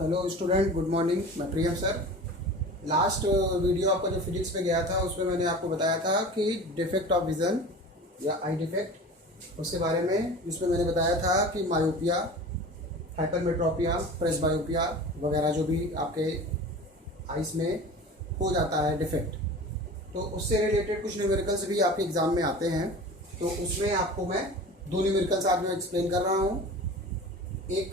Hello student, good morning. मैं प्रियम sir. Last video आपका जो फिजिक्स पे गया था उसमें मैंने आपको बताया था कि डिफेक्ट ऑफ विज़न या आई डिफेक्ट उसके बारे में, जिसमें मैंने बताया था कि मायोपिया, हाइपरमेट्रोपिया, प्रेसबायोपिया वगैरह जो भी आपके आइस में हो जाता है डिफेक्ट, तो उससे रिलेटेड कुछ न्यूमेरिकल्स भी आपके एग्ज़ाम में आते हैं। तो उसमें आपको मैं दो न्यूमेरिकल्स आज मैं एक्सप्लेन कर रहा हूँ। एक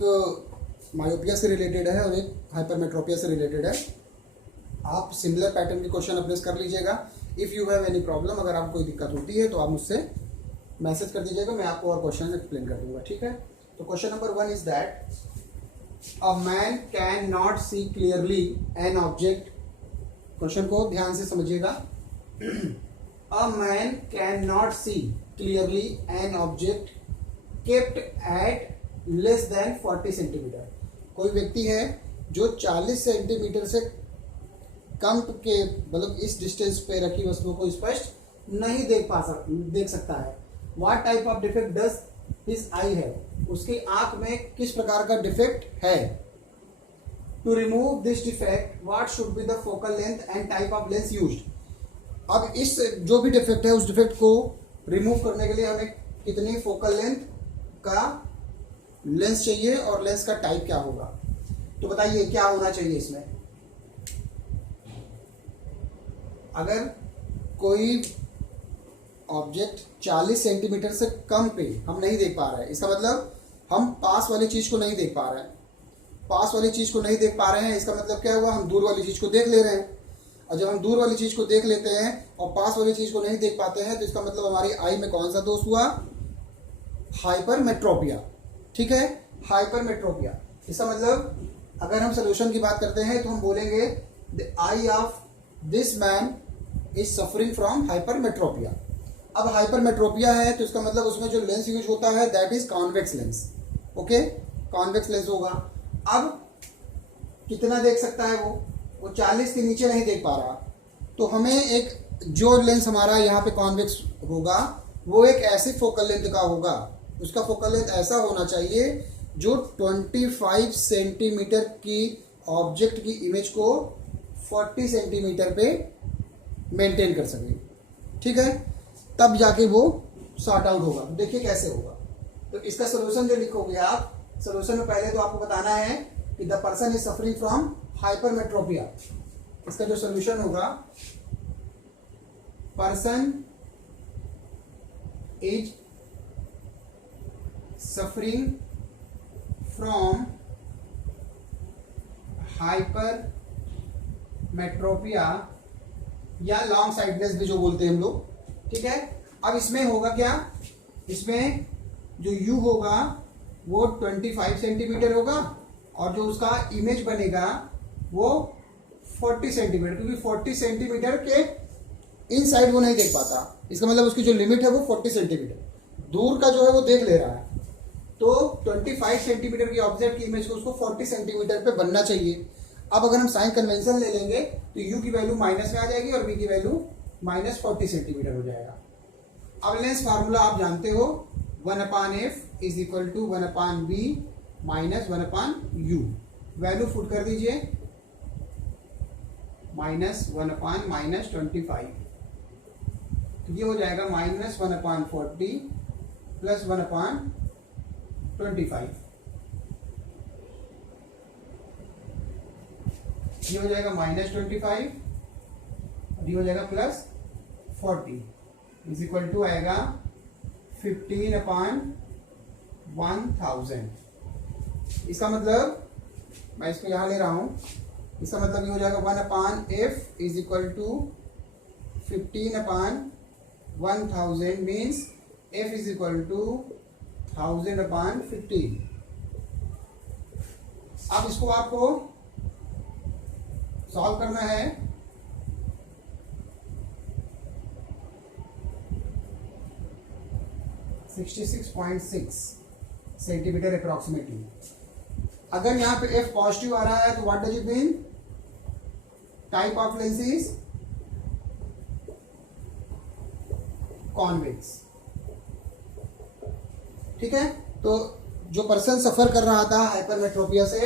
मायोपिया से रिलेटेड है और एक हाइपरमेट्रोपिया से रिलेटेड है। आप सिमिलर पैटर्न के क्वेश्चन अपने कर लीजिएगा। If you have any problem, अगर आपको कोई दिक्कत होती है तो आप मुझसे मैसेज कर दीजिएगा, मैं आपको और क्वेश्चन एक्सप्लेन कर दूंगा। ठीक है, तो question number 1 is that a man can not see clearly an object. Question को ध्यान से समझिएगा। A man can not see clearly an object kept at less than 40 centimetre. कोई व्यक्ति है जो 40 सेंटीमीटर से कम के मतलब इस डिस्टेंस पे रखी वस्तुओं को स्पष्ट नहीं देख सकता है। What type of defect does his eye है, उसकी आंख में किस प्रकार का डिफेक्ट है। To remove this defect what should be the focal length and type of lens used. अब इस जो भी डिफेक्ट है उस डिफेक्ट को रिमूव करने के लिए हमें कितनी फोकल लेंथ का लेंस चाहिए और लेंस का टाइप क्या होगा। तो बताइए क्या होना चाहिए इसमें। अगर कोई ऑब्जेक्ट 40 सेंटीमीटर से कम पे हम नहीं देख पा रहे हैं, इसका मतलब हम पास वाली चीज को नहीं देख पा रहे हैं। पास वाली चीज को नहीं देख पा रहे हैं, इसका मतलब क्या हुआ, हम दूर वाली चीज को देख ले रहे हैं। और जब हम दूर वाली चीज को देख लेते हैं और पास वाली चीज को नहीं देख पाते हैं, तो इसका मतलब हमारी आई में कौन सा दोष हुआ, हाइपरमेट्रोपिया। ठीक है, हाइपरमेट्रोपिया। इसका मतलब अगर हम सोल्यूशन की बात करते हैं तो हम बोलेंगे the I of this man is suffering from hypermetropia. अब हाइपरमेट्रोपिया है तो इसका मतलब उसमें जो लेंस यूज होता है that is convex lens. Okay, convex lens होगा। अब कितना देख सकता है वो 40 के नीचे नहीं देख पा रहा, तो हमें एक जो लेंस हमारा यहाँ पे कॉन्वेक्स होगा वो एक ऐसी फोकल लेंथ का होगा, उसका फोकल लेंथ ऐसा होना चाहिए जो 25 सेंटीमीटर की ऑब्जेक्ट की इमेज को 40 सेंटीमीटर पे मेंटेन कर सके। ठीक है, तब जाके वो सॉर्ट आउट होगा। देखिए कैसे होगा। तो इसका सोल्यूशन जो लिखोगे आप, सोल्यूशन में पहले तो आपको बताना है कि the person is suffering from hypermetropia. इसका जो सोल्यूशन होगा, person is suffering from hypermetropia या लॉन्ग साइडनेस भी जो बोलते हैं हम लोग। ठीक है, अब इसमें होगा क्या, इसमें जो U होगा वो 25 सेंटीमीटर होगा और जो उसका इमेज बनेगा वो 40 सेंटीमीटर, क्योंकि 40 सेंटीमीटर के इन साइड वो नहीं देख पाता। इसका मतलब उसकी जो लिमिट है वो 40 सेंटीमीटर, दूर का जो है वो देख ले रहा है। तो 25 सेंटीमीटर की ऑब्जेक्ट की इमेज को उसको 40 सेंटीमीटर पे बनना चाहिए। अब अगर हम साइन कन्वेंशन ले लेंगे तो U की वैल्यू माइनस में आ जाएगी और V की वैल्यू -40 सेंटीमीटर हो जाएगा। अब लेंस फार्मूला आप जानते हो, 1/f is equal to 1/b minus 1/u। Value put कर दीजिए, -1/-25, तो ये हो जाएगा -1/40 प्लस 1/25। ये हो जाएगा -25 और ये हो जाएगा +40 इज इक्वल टू आएगा 15/1000। इसका मतलब मैं इसको यहां ले रहा हूं, इसका मतलब ये हो जाएगा 1/f is equal to 15/1000 means f is equal to 1000/15। अब इसको आपको सॉल्व करना है। (66.6 सेंटीमीटर अप्रोक्सीमेटली। अगर यहाँ पे f पॉजिटिव आ रहा है तो what does it mean, type of lens is convex. ठीक है, तो जो पर्सन सफर कर रहा था हाइपरमेट्रोपिया से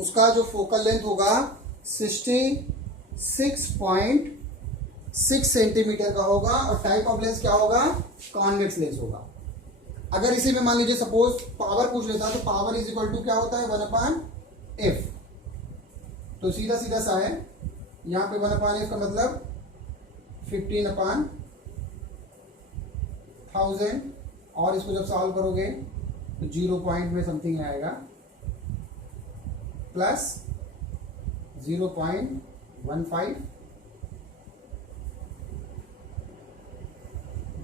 उसका जो फोकल लेंथ होगा 66.6 सेंटीमीटर का होगा और टाइप ऑफ लेंस क्या होगा, कॉन्वेक्स लेंस होगा। अगर इसी में मान लीजिए सपोज पावर पूछ लेता तो पावर इज इक्वल टू क्या होता है 1/f, तो सीधा सीधा सा है यहाँ पे 1/f का मतलब 15/1000 और इसको जब सॉल्व करोगे तो 0 पॉइंट में समथिंग आएगा प्लस 0.15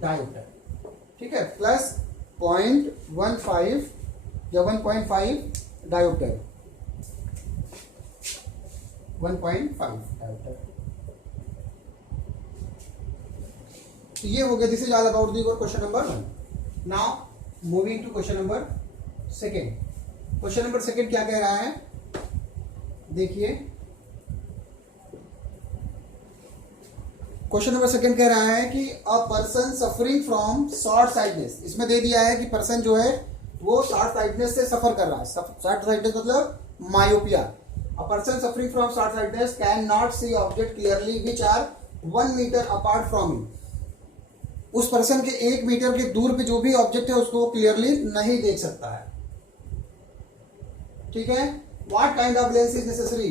डायोप्टर, ठीक है, प्लस 0.15 या 1.5 डायोप्टर, 1.5 डायोप्टर। तो ये हो गया, this is all about the question number 1। Now moving to question number 2। Question number 2 क्या कह रहा है, देखिए क्वेश्चन नंबर 2 कह रहा है कि अ person suffering from short sightedness, इसमें दे दिया है कि पर्सन जो है वो शॉर्ट साइटनेस से सफर कर रहा है। शॉर्ट साइटनेस मतलब myopia. A person suffering from short sightedness can not see object clearly which are 1 metre apart from him. उस पर्सन के 1 मीटर के दूर पे जो भी ऑब्जेक्ट है उसको क्लियरली नहीं देख सकता है, ठीक है। What kind of lens is necessary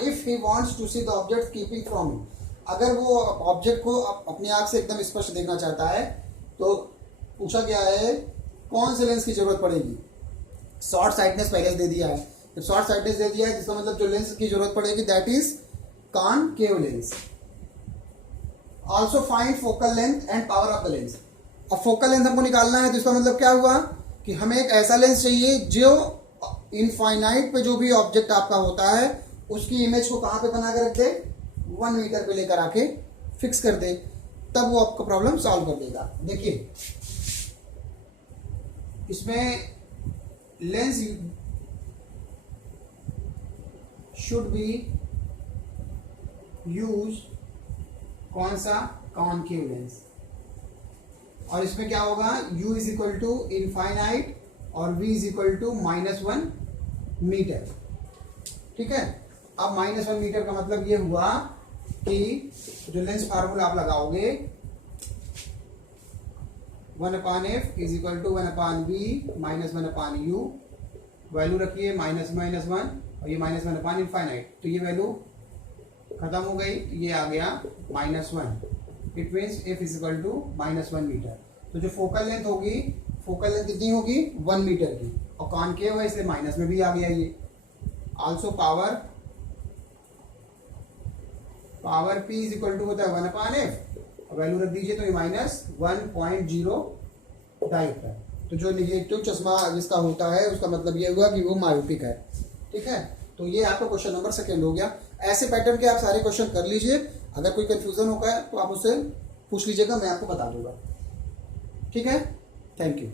if he wants to see the object keeping from him. अगर वो ऑब्जेक्ट को अपनी आंख से एकदम स्पष्ट देखना चाहता है तो पूछा गया है कौन से लेंस की जरूरत पड़ेगी। शॉर्ट साइटनेस पहले दे दिया है, जब शॉर्ट साइटनेस दे दिया है जिसका मतलब जो लेंस की जरूरत पड़ेगी that is concave lens. Also find focal length and power of the lens. अब फोकल लेंथ हमको निकालना है तो इसका मतलब क्या हुआ कि हमें एक ऐसा लेंस चाहिए जो इनफाइनाइट पे जो भी ऑब्जेक्ट आपका होता है उसकी इमेज को कहाँ पे बना के रख दे, 1 मीटर पे लेकर आके फिक्स कर दे, तब वो आपका प्रॉब्लम सॉल्व कर देगा। देखिए इसमें लेंस शुड बी यूज कौन सा, कॉनकेव लेंस। और इसमें क्या होगा, u is equal to infinite और v is equal to -1 metre, ठीक है। अब -1 मीटर का मतलब ये हुआ कि जो लेंस फार्मूला आप लगाओगे 1/f is equal to 1/b -1/u, value रखिए -1 और ये -1 इनफाइनाइट, तो ये वैल्यू खत्म हो गई, ये आ गया -1। It means f is equal to -1 metre. तो जो फोकल लेंथ होगी, फोकल लेंथ कितनी होगी 1 मीटर की, और कॉनकेव है इसलिए माइनस में भी आ गया ये। Also power p is equal to होता है 1/f, वैल्यू रख दीजिए तो ये -1.0 डायोप्टर। तो जो निगेटिव चश्मा जिसका होता है उसका मतलब ये हुआ कि वो मायोपिक है, ठीक है। तो ये आपका क्वेश्चन नंबर 2 हो गया। ऐसे पैटर्न के आप सारे क्वेश्चन कर लीजिए, अगर कोई कंफ्यूजन होगा तो आप उससे पूछ लीजिएगा, मैं आपको बता दूंगा, ठीक है। Thank you.